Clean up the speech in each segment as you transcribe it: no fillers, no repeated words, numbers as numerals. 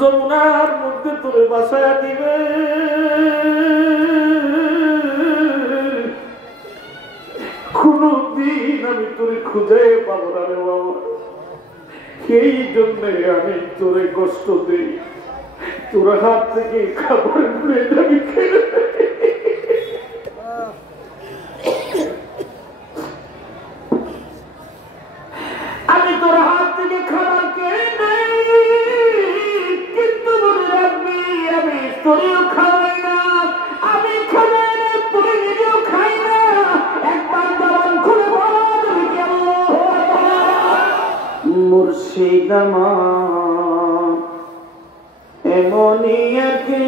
যমুনার মধ্যে তোরে বাসায় দিবে, কোনদিন আমি তোরে খুঁজে পাবো না রে বাবা। সেই জন্যে আমি তোরে কষ্ট দিই, তোর হাত থেকে খাবার প্লেট আমি খেয়ে আমি তোর হাত থেকে খাবার কেড়ে নেই, কিন্তু মনে রাখবি আমি তোরেও খাওয়াই না, আমি খাওয়াই না, তুই নিজেও খাই না। একবার জবান খুলে বলো তুমি কেমন মুর্শিদ আমার এমনই একজন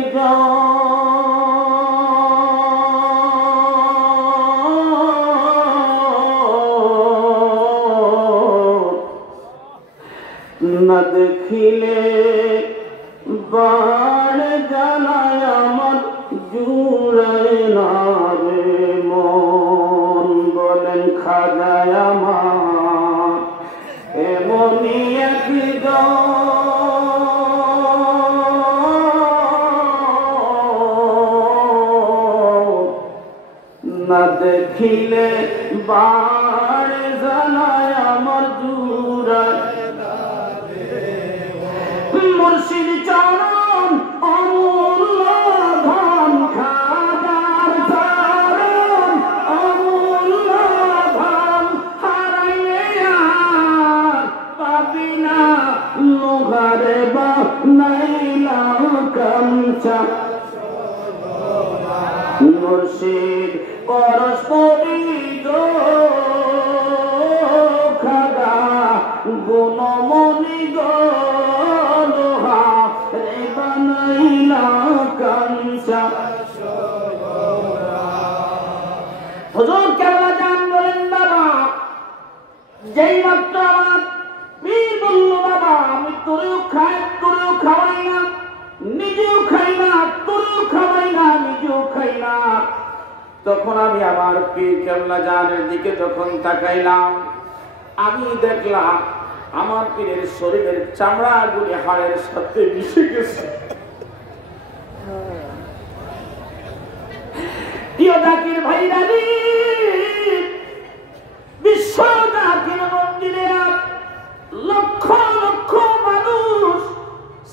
না দেখিলে বাড় জানায় আমার জুড়ায় না রে মন। বলেন খাজায় আমার এমনই একজন না দেখিলে বাড় জানায় আমার জুড়ায় মুর্শিদ চরণ অমূল্য ধন খাজার চরণ অমূল্য ধন হারাইলে আর পাবি না লোহারে বানাইলাম কাঞ্চা মুর্শিদ পরস্পরি খাজা গুণমণি গো হুজুর কেবলা জান বলেন বাবা, যেই মাত্র আমার পীর বলল বাবা আমি তোরেও খাই তোরেও খাওয়াই না, নিজেও খাই না, তোরেও খাওয়াই না, নিজেও খাই না, তখন আমি আমার পীর কেবলা জানের দিকে যখন তাকাইলাম আমি দেখলাম আমার পীরের শরীরের চামড়া গুলি হাড়ের সাথে মিশে গেছে। প্রিয় জাকির ভাইরা, বিশ্ব জাকির মন্দিরে লক্ষ লক্ষ মানুষ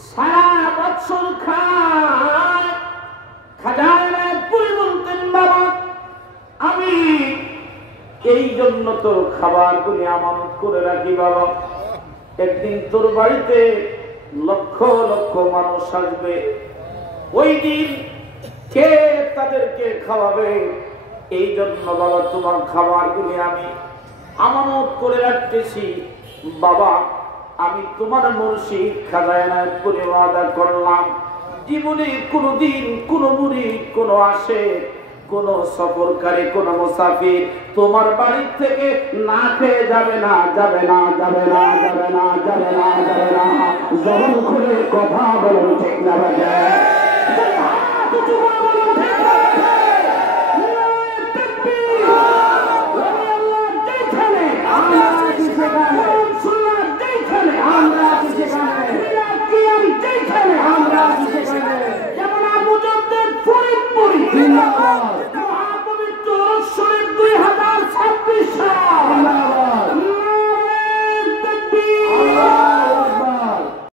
সারা বছর খায়। খাজায় পুরি বলতেন বাবা আমি এই জন্য তোর খাবার গুলি আমানত করে রাখি বাবা, একদিন তোর বাড়িতে লক্ষ লক্ষ মানুষ আসবে, ওই দিন কে তাদেরকে খাওয়াবে, এই জন্য বাবা তোমার খাবার গুলি আমি আমানত করে রাখতেছি বাবা। আমি তোমার মুর্শিদ খাজায় করে ওয়াদা করলাম জীবনে কোনোদিন কোনো মুরিদ কোনো আসে কোন সফরকারী কোন মুসাফির তোমার বাড়ি থেকে না খেয়ে যাবে না, যাবে না, যাবে না, যাবে না, যাবে না, যাবে না। জবান খুলে কথা বলুন ঠিক না?